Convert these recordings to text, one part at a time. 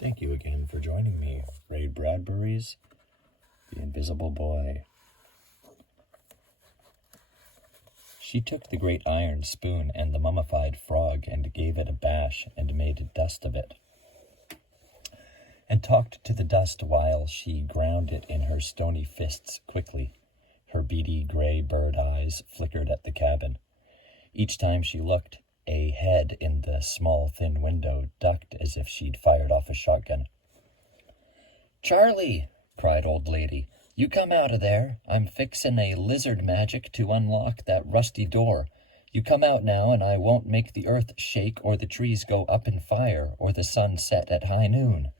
Thank you again for joining me. Ray Bradbury's The Invisible Boy. She took the great iron spoon and the mummified frog and gave it a bash and made dust of it, and talked to the dust while she ground it in her stony fists quickly. Her beady gray bird eyes flickered at the cabin. Each time she looked, a head in the small, thin window ducked as if she'd fired off a shotgun. "Charlie!" cried Old Lady. "You come out of there. I'm fixin' a lizard magic to unlock that rusty door. You come out now, and I won't make the earth shake or the trees go up in fire or the sun set at high noon."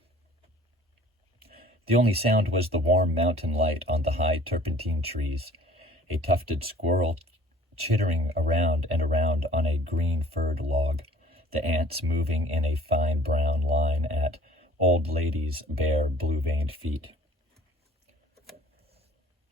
The only sound was the warm mountain light on the high turpentine trees, a tufted squirrel chittering around and around on a green-furred log, the ants moving in a fine brown line at Old Lady's bare blue-veined feet.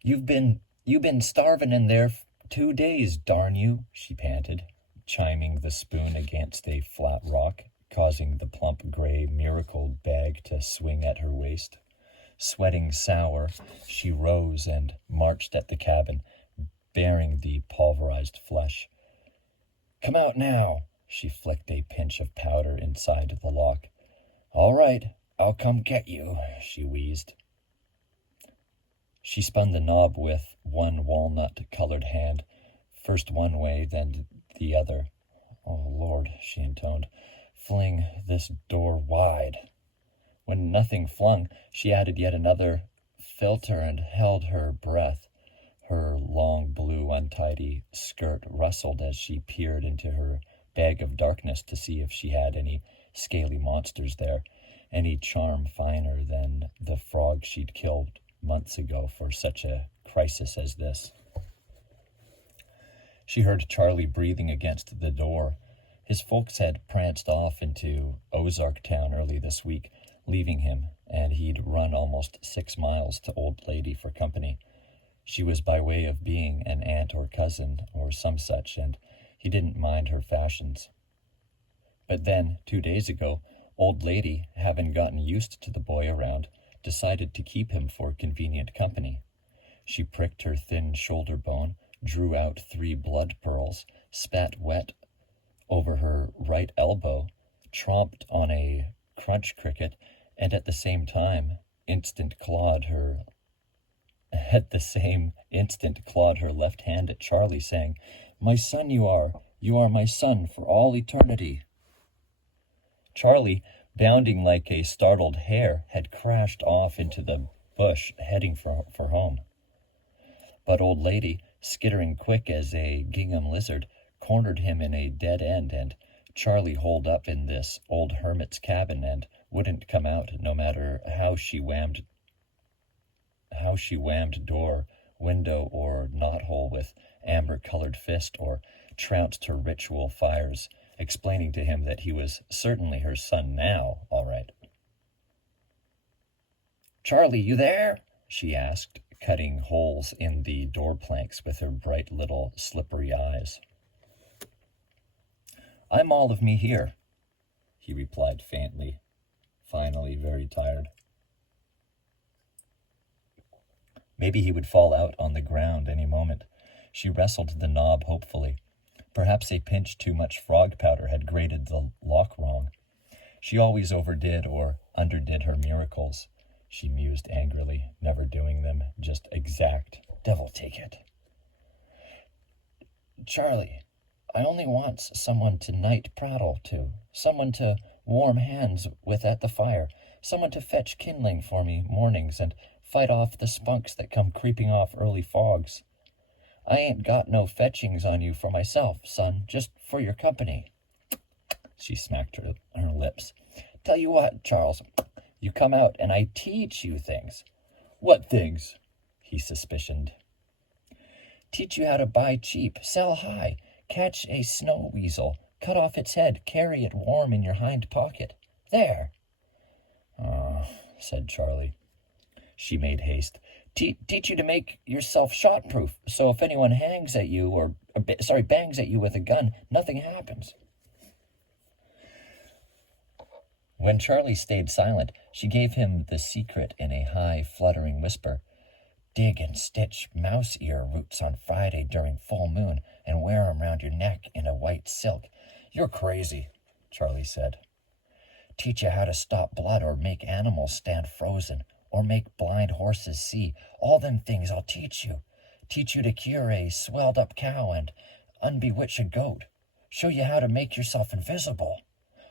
You've been starving in there 2 days, darn you," she panted, chiming the spoon against a flat rock, causing the plump gray miracle bag to swing at her waist. Sweating sour, she rose and marched at the cabin, bearing the pulverized flesh. "Come out now." She flicked a pinch of powder inside the lock. "All right, I'll come get you," she wheezed. She spun the knob with one walnut-colored hand, first one way, then the other. "Oh, Lord," she intoned, "fling this door wide." When nothing flung, she added yet another filter and held her breath. Her long blue untidy skirt rustled as she peered into her bag of darkness to see if she had any scaly monsters there, any charm finer than the frog she'd killed months ago for such a crisis as this. She heard Charlie breathing against the door. His folks had pranced off into Ozark Town early this week, leaving him, and he'd run almost 6 miles to Old Lady for company. She was by way of being an aunt or cousin or some such, and he didn't mind her fashions. But then, 2 days ago, Old Lady, having gotten used to the boy around, decided to keep him for convenient company. She pricked her thin shoulder bone, drew out 3 blood pearls, spat wet over her right elbow, tromped on a crunch cricket, and at the same instant clawed her left hand at Charlie, saying, "My son you are my son for all eternity." Charlie, bounding like a startled hare, had crashed off into the bush, heading for home. But Old Lady, skittering quick as a gingham lizard, cornered him in a dead end, and Charlie holed up in this old hermit's cabin and wouldn't come out, no matter how she whammed door, window, or knothole with amber-colored fist, or trounced her ritual fires, explaining to him that he was certainly her son now, all right. "Charlie, you there?" she asked, cutting holes in the door planks with her bright little slippery eyes. "I'm all of me here," he replied faintly, finally very tired. Maybe he would fall out on the ground any moment. She wrestled the knob hopefully. Perhaps a pinch too much frog powder had grated the lock wrong. She always overdid or underdid her miracles, she mused angrily, never doing them just exact. Devil take it. "Charlie, I only want someone to night prattle to, someone to warm hands with at the fire, someone to fetch kindling for me mornings and fight off the spunks that come creeping off early fogs. I ain't got no fetchings on you for myself, son, just for your company." She smacked her lips. "Tell you what, Charles, you come out and I teach you things." "What things?" he suspicioned. "Teach you how to buy cheap, sell high, catch a snow weasel, cut off its head, carry it warm in your hind pocket. There." "Oh," said Charlie. She made haste. "Teach you to make yourself shot-proof, so if anyone bangs at you with a gun, nothing happens." When Charlie stayed silent, she gave him the secret in a high, fluttering whisper. Dig and stitch mouse ear roots on Friday during full moon and wear 'em round your neck in a white silk. You're crazy, Charlie said. Teach you how to stop blood or make animals stand frozen or make blind horses see. All them things I'll teach you. Teach you to cure a swelled-up cow and unbewitch a goat. Show you how to make yourself invisible.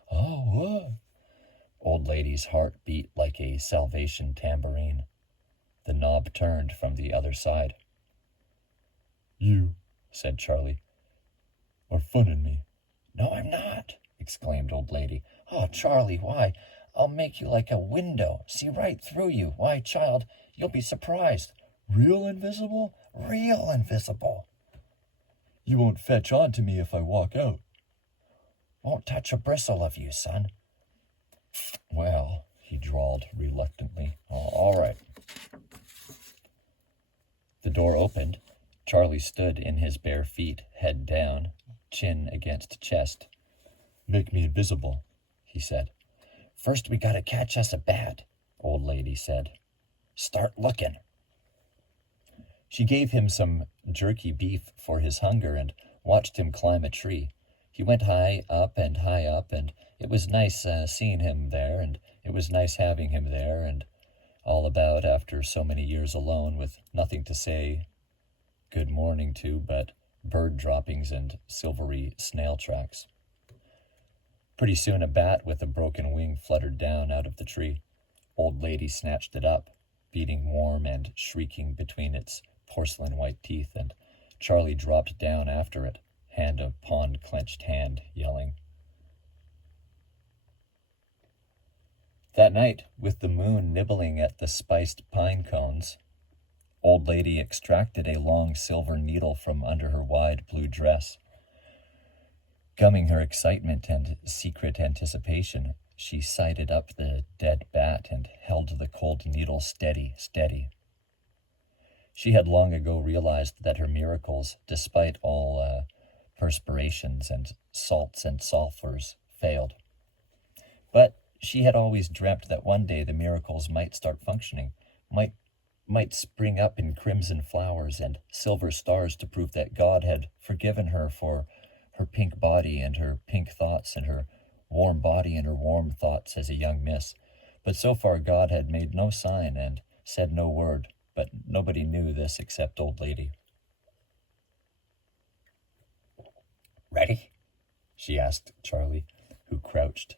Oh, what? Old lady's heart beat like a Salvation tambourine. The knob turned from the other side. You, said Charlie, are funning me. No, I'm not, exclaimed old lady. Oh, Charlie, why? I'll make you like a window, see right through you. Why, child, you'll be surprised. Real invisible? Real invisible. You won't fetch on to me if I walk out. Won't touch a bristle of you, son. Well, he drawled reluctantly. All right. The door opened. Charlie stood in his bare feet, head down, chin against chest. Make me invisible, he said. First we gotta catch us a bat, old lady said. Start looking. She gave him some jerky beef for his hunger and watched him climb a tree. He went high up, and it was nice seeing him there, and it was nice having him there, and all about after so many years alone with nothing to say good morning to but bird droppings and silvery snail tracks. Pretty soon a bat with a broken wing fluttered down out of the tree. Old lady snatched it up, beating warm and shrieking between its porcelain white teeth, and Charlie dropped down after it, hand upon clenched hand, yelling. That night, with the moon nibbling at the spiced pine cones, old lady extracted a long silver needle from under her wide blue dress. Gumming her excitement and secret anticipation, she sighted up the dead bat and held the cold needle steady. She had long ago realized that her miracles, despite all perspirations and salts and sulfurs, failed. But she had always dreamt that one day the miracles might start functioning, might spring up in crimson flowers and silver stars to prove that God had forgiven her for her pink body and her pink thoughts and her warm body and her warm thoughts as a young miss. But so far God had made no sign and said no word, but nobody knew this except old lady. Ready? She asked Charlie, who crouched,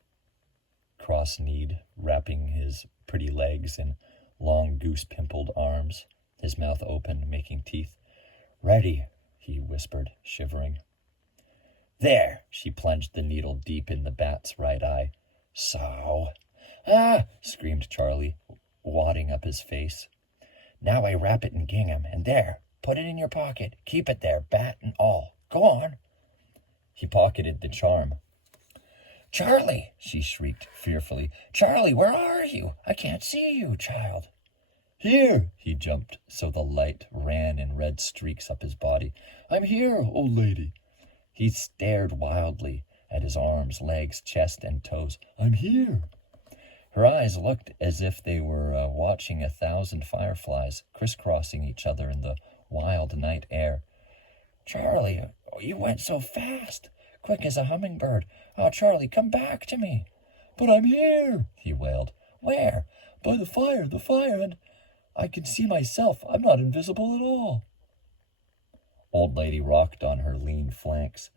cross-kneed, wrapping his pretty legs in long goose-pimpled arms, his mouth open, making teeth. Ready, he whispered, shivering. There, she plunged the needle deep in the bat's right eye. So. Ah, screamed Charlie, wadding up his face. Now I wrap it in gingham, and there, put it in your pocket. Keep it there, bat and all. Go on. He pocketed the charm. Charlie, she shrieked fearfully. Charlie, where are you? I can't see you, child. Here, he jumped so the light ran in red streaks up his body. I'm here, old lady. He stared wildly at his arms, legs, chest, and toes. I'm here. Her eyes looked as if they were watching 1,000 fireflies crisscrossing each other in the wild night air. Charlie, you went so fast, quick as a hummingbird. Oh, Charlie, come back to me. But I'm here, he wailed. Where? By the fire, and I can see myself. I'm not invisible at all. Old lady rocked on her lean flanks.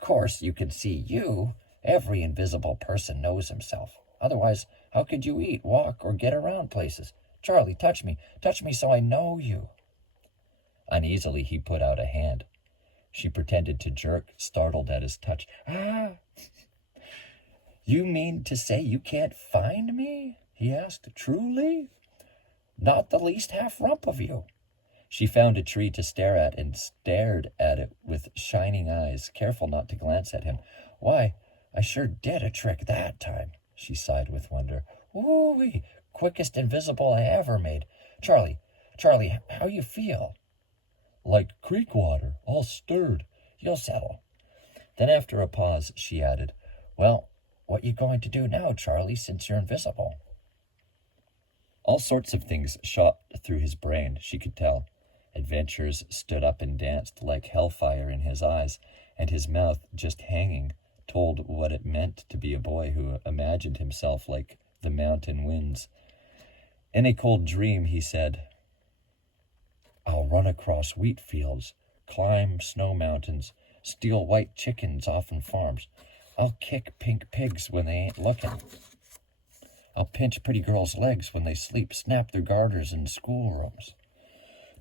Course you can see you. Every invisible person knows himself. Otherwise, how could you eat, walk, or get around places? Charlie, touch me so I know you. Uneasily, he put out a hand. She pretended to jerk, startled at his touch. Ah! You mean to say you can't find me? He asked. Truly? Not the least half rump of you. She found a tree to stare at and stared at it with shining eyes, careful not to glance at him. Why, I sure did a trick that time, she sighed with wonder. Ooh-wee, quickest invisible I ever made. Charlie, how you feel? Like creek water, all stirred. You'll settle. Then after a pause, she added, Well, What you going to do now, Charlie, since you're invisible? All sorts of things shot through his brain, she could tell. Adventures stood up and danced like hellfire in his eyes, and his mouth, just hanging, told what it meant to be a boy who imagined himself like the mountain winds. In a cold dream, he said, I'll run across wheat fields, climb snow mountains, steal white chickens off in farms. I'll kick pink pigs when they ain't looking. I'll pinch pretty girls' legs when they sleep, snap their garters in schoolrooms.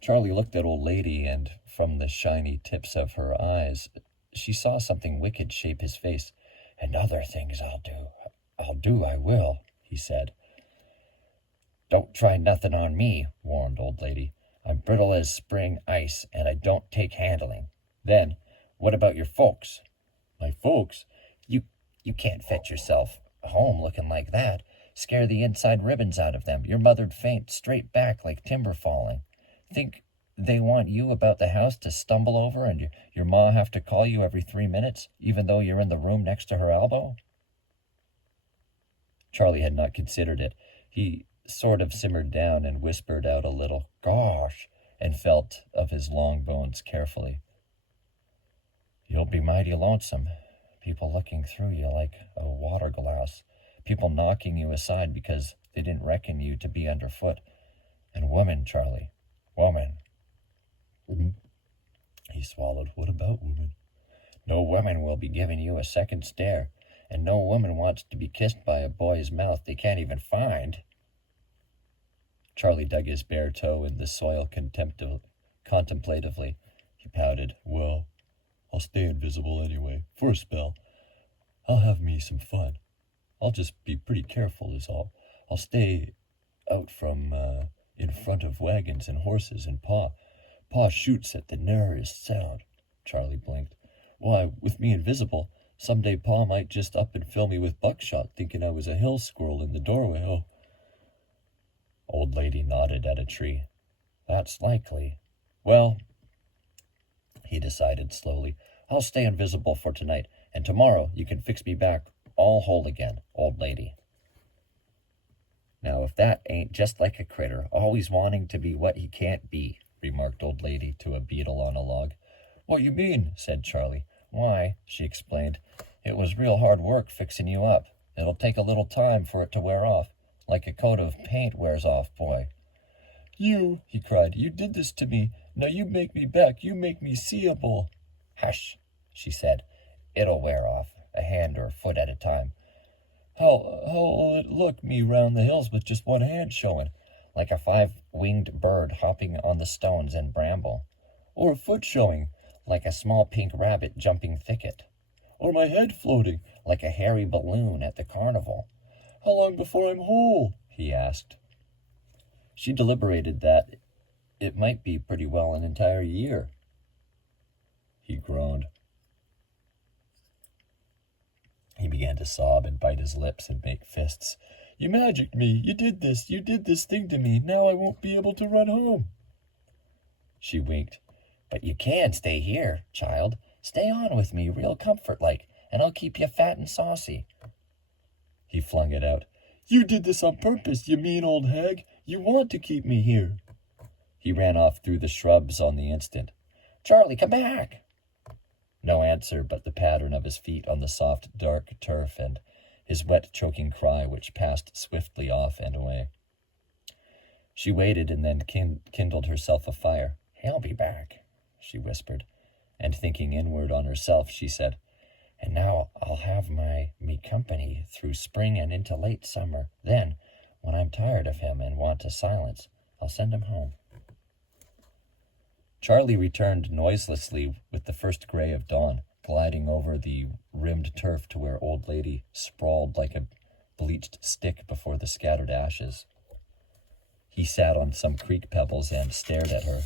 Charlie looked at old lady, and from the shiny tips of her eyes, she saw something wicked shape his face. And other things I will, he said. Don't try nothing on me, warned old lady. I'm brittle as spring ice, and I don't take handling. Then, what about your folks? My folks? You can't fetch yourself home looking like that. Scare the inside ribbons out of them. Your mother'd faint straight back like timber falling. Think they want you about the house to stumble over and your ma have to call you every 3 minutes, even though you're in the room next to her elbow? Charlie had not considered it. He sort of simmered down and whispered out a little, gosh, and felt of his long bones carefully. You'll be mighty lonesome. People looking through you like a water glass. People knocking you aside because they didn't reckon you to be underfoot. And women, Charlie, women. He swallowed. What about women? No woman will be giving you a second stare, and no woman wants to be kissed by a boy's mouth they can't even find. Charlie dug his bare toe in the soil contemplatively. He pouted. Well, I'll stay invisible anyway, for a spell. I'll have me some fun. I'll just be pretty careful is all. I'll stay out from in front of wagons and horses, and Pa shoots at the narrowest sound. Charlie blinked. Why, with me invisible, someday Pa might just up and fill me with buckshot, thinking I was a hill squirrel in the doorway. Oh. Old lady nodded at a tree. That's likely. Well, he decided slowly, I'll stay invisible for tonight, and tomorrow you can fix me back all whole again, old lady. Now, if that ain't just like a critter, always wanting to be what he can't be, remarked old lady to a beetle on a log. What you mean? Said Charlie. Why, she explained, it was real hard work fixing you up. It'll take a little time for it to wear off, like a coat of paint wears off, boy. You, he cried, you did this to me. Now you make me back. You make me seeable. Hush, she said. It'll wear off, a hand or a foot at a time. How'll it look, me round the hills with just one hand showing, like a 5-winged bird hopping on the stones and bramble? Or a foot showing, like a small pink rabbit jumping thicket? Or my head floating, like a hairy balloon at the carnival? How long before I'm whole? He asked. She deliberated that it might be pretty well an entire year. He groaned. He began to sob and bite his lips and make fists. You magicked me. You did this thing to me. Now I won't be able to run home. She winked. But you can stay here, child. Stay on with me, real comfort-like, and I'll keep you fat and saucy. He flung it out. You did this on purpose, you mean old hag. You want to keep me here. He ran off through the shrubs on the instant. Charlie, come back. No answer but the pattern of his feet on the soft, dark turf and his wet, choking cry, which passed swiftly off and away. She waited and then kindled herself a fire. He'll be back, she whispered, and thinking inward on herself, she said, And now I'll have me company through spring and into late summer. Then, when I'm tired of him and want a silence, I'll send him home. Charlie returned noiselessly with the first gray of dawn, gliding over the rimmed turf to where old lady sprawled like a bleached stick before the scattered ashes. He sat on some creek pebbles and stared at her.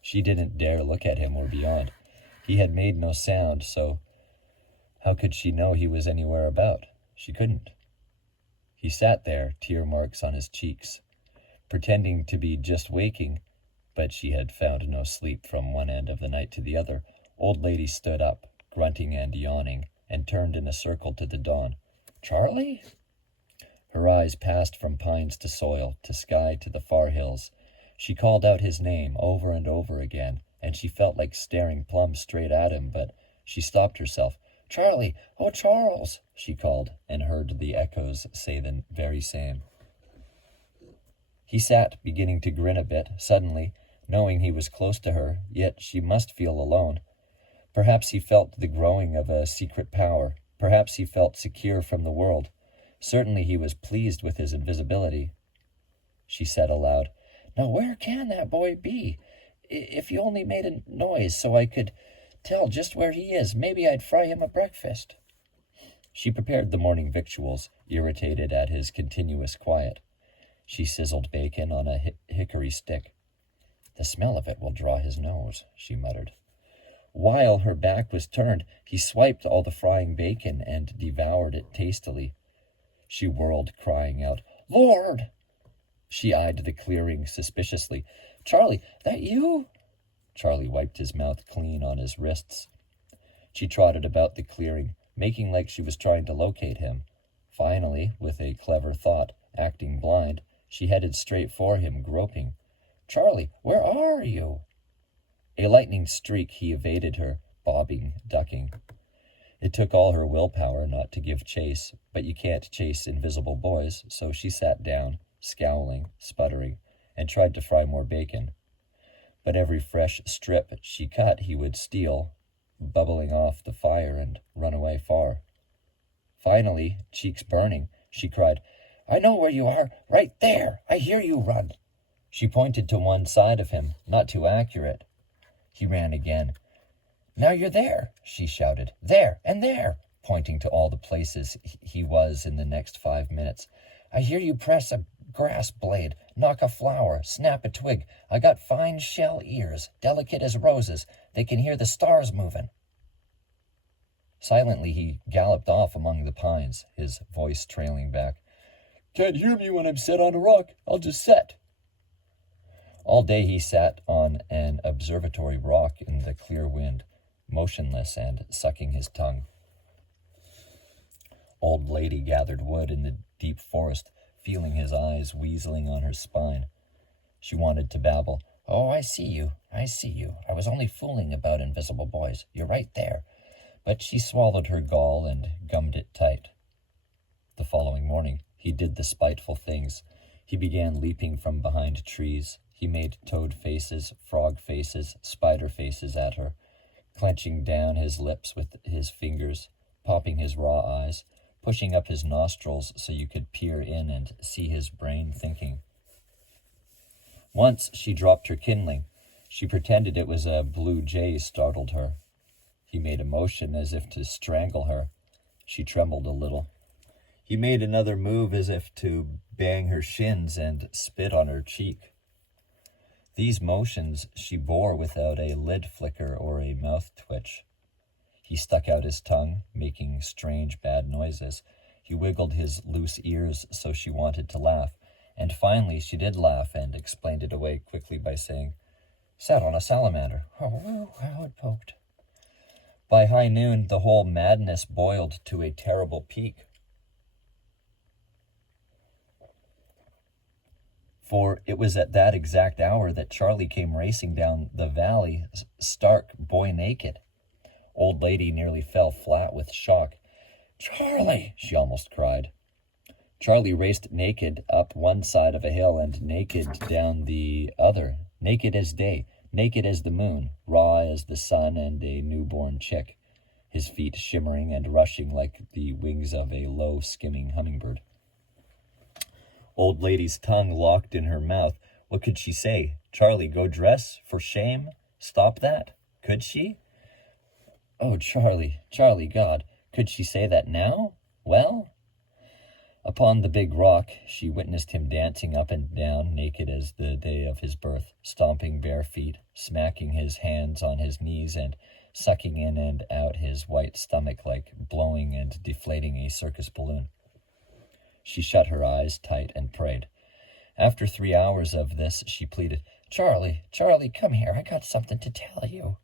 She didn't dare look at him or beyond. He had made no sound, so how could she know he was anywhere about? She couldn't. He sat there, tear marks on his cheeks, pretending to be just waking, but she had found no sleep from one end of the night to the other. Old lady stood up, grunting and yawning, and turned in a circle to the dawn. "Charlie?" Her eyes passed from pines to soil, to sky, to the far hills. She called out his name over and over again, and she felt like staring plumb straight at him, but she stopped herself. "Charlie! Oh, Charles!" she called, and heard the echoes say the very same. He sat, beginning to grin a bit, suddenly, knowing he was close to her, yet she must feel alone. Perhaps he felt the growing of a secret power. Perhaps he felt secure from the world. Certainly he was pleased with his invisibility. She said aloud, "Now where can that boy be? If you only made a noise so I could tell just where he is, maybe I'd fry him a breakfast." She prepared the morning victuals, irritated at his continuous quiet. She sizzled bacon on a hickory stick. "The smell of it will draw his nose," she muttered. While her back was turned, he swiped all the frying bacon and devoured it tastily. She whirled, crying out, "Lord!" She eyed the clearing suspiciously. "Charlie, that you?" Charlie wiped his mouth clean on his wrists. She trotted about the clearing, making like she was trying to locate him. Finally, with a clever thought, acting blind, she headed straight for him, groping. "Charlie, where are you?" A lightning streak, he evaded her, bobbing, ducking. It took all her willpower not to give chase, but you can't chase invisible boys, so she sat down, scowling, sputtering, and tried to fry more bacon. But every fresh strip she cut he would steal, bubbling off the fire and run away far. Finally, cheeks burning, she cried, "I know where you are, right there! I hear you run!" She pointed to one side of him, not too accurate. He ran again. "Now you're there," she shouted. "There and there," pointing to all the places he was in the next 5 minutes. "I hear you press a grass blade, knock a flower, snap a twig. I got fine shell ears, delicate as roses. They can hear the stars moving." Silently he galloped off among the pines, his voice trailing back. "Can't hear me when I'm set on a rock. I'll just set." All day he sat on an observatory rock in the clear wind, motionless and sucking his tongue. Old Lady gathered wood in the deep forest, feeling his eyes weaseling on her spine. She wanted to babble. "Oh, I see you. I see you. I was only fooling about invisible boys. You're right there." But she swallowed her gall and gummed it tight. The following morning, he did the spiteful things. He began leaping from behind trees. He made toad faces, frog faces, spider faces at her, clenching down his lips with his fingers, popping his raw eyes, pushing up his nostrils so you could peer in and see his brain thinking. Once she dropped her kindling. She pretended it was a blue jay startled her. He made a motion as if to strangle her. She trembled a little. He made another move as if to bang her shins and spit on her cheek. These motions she bore without a lid flicker or a mouth twitch. He stuck out his tongue, making strange bad noises. He wiggled his loose ears so she wanted to laugh, and finally she did laugh and explained it away quickly by saying, "Sat on a salamander. Oh, how it poked." By high noon, the whole madness boiled to a terrible peak. For it was at that exact hour that Charlie came racing down the valley, stark, boy naked. Old Lady nearly fell flat with shock. "Charlie!" she almost cried. Charlie raced naked up one side of a hill and naked down the other, naked as day, naked as the moon, raw as the sun and a newborn chick, his feet shimmering and rushing like the wings of a low, skimming hummingbird. Old Lady's tongue locked in her mouth. What could she say? Charlie, go dress? For shame? Stop that? Could she? Oh, Charlie, Charlie, God, could she say that now? Well? Upon the big rock, she witnessed him dancing up and down, naked as the day of his birth, stomping bare feet, smacking his hands on his knees, and sucking in and out his white stomach like blowing and deflating a circus balloon. She shut her eyes tight and prayed. After 3 hours of this, she pleaded, "Charlie, Charlie, come here. I got something to tell you."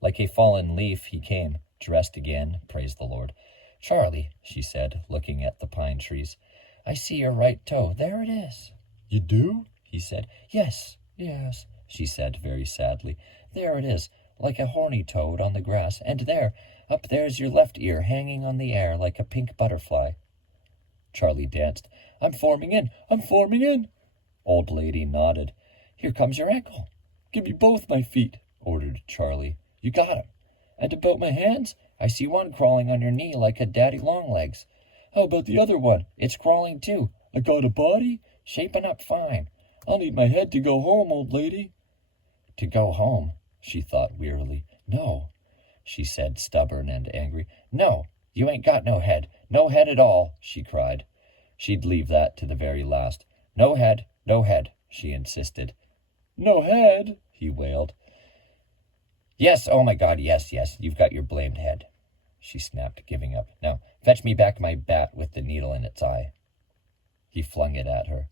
Like a fallen leaf, he came, Dressed again, praise the Lord. Charlie, she said, looking at the pine trees, I see your right toe. There it is. You do? He said. Yes, she said very sadly. There it is, like a horny toad on the grass. And there, up there's your left ear hanging on the air like a pink butterfly. Charlie danced. I'm forming in. Old lady nodded. Here comes your ankle. Give me both my feet, ordered Charlie. You got 'em. And about my hands? I see one crawling on your knee like a daddy longlegs. How about the other one? It's crawling too. I got a body? Shaping up fine. I'll need my head to go home, old lady. To go home, she thought wearily. No, she said, stubborn and angry. No, you ain't got no head. No head at all, she cried. She'd leave that to the very last. No head, she insisted. No head, he wailed. Yes, oh my God, yes, you've got your blamed head, she snapped, giving up. Now, fetch me back my bat with the needle in its eye. He flung it at her.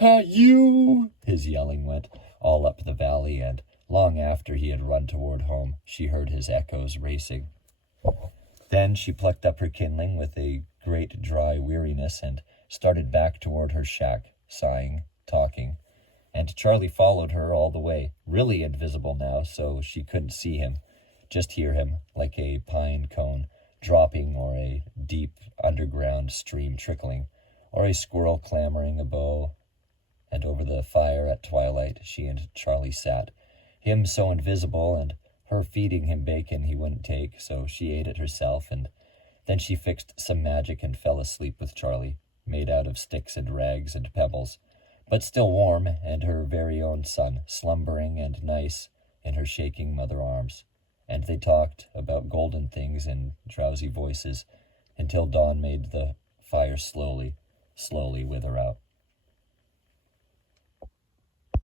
Ha, you! His yelling went all up the valley, and long after he had run toward home, she heard his echoes racing. Then she plucked up her kindling with a great dry weariness and started back toward her shack, sighing, talking. And Charlie followed her all the way, really invisible now, so she couldn't see him, just hear him, like a pine cone dropping or a deep underground stream trickling, or a squirrel clambering a bough. And over the fire at twilight she and Charlie sat, him so invisible and her feeding him bacon he wouldn't take, so she ate it herself, and then she fixed some magic and fell asleep with Charlie, made out of sticks and rags and pebbles, but still warm, and her very own son, slumbering and nice in her shaking mother arms. And they talked about golden things in drowsy voices until dawn made the fire slowly wither out.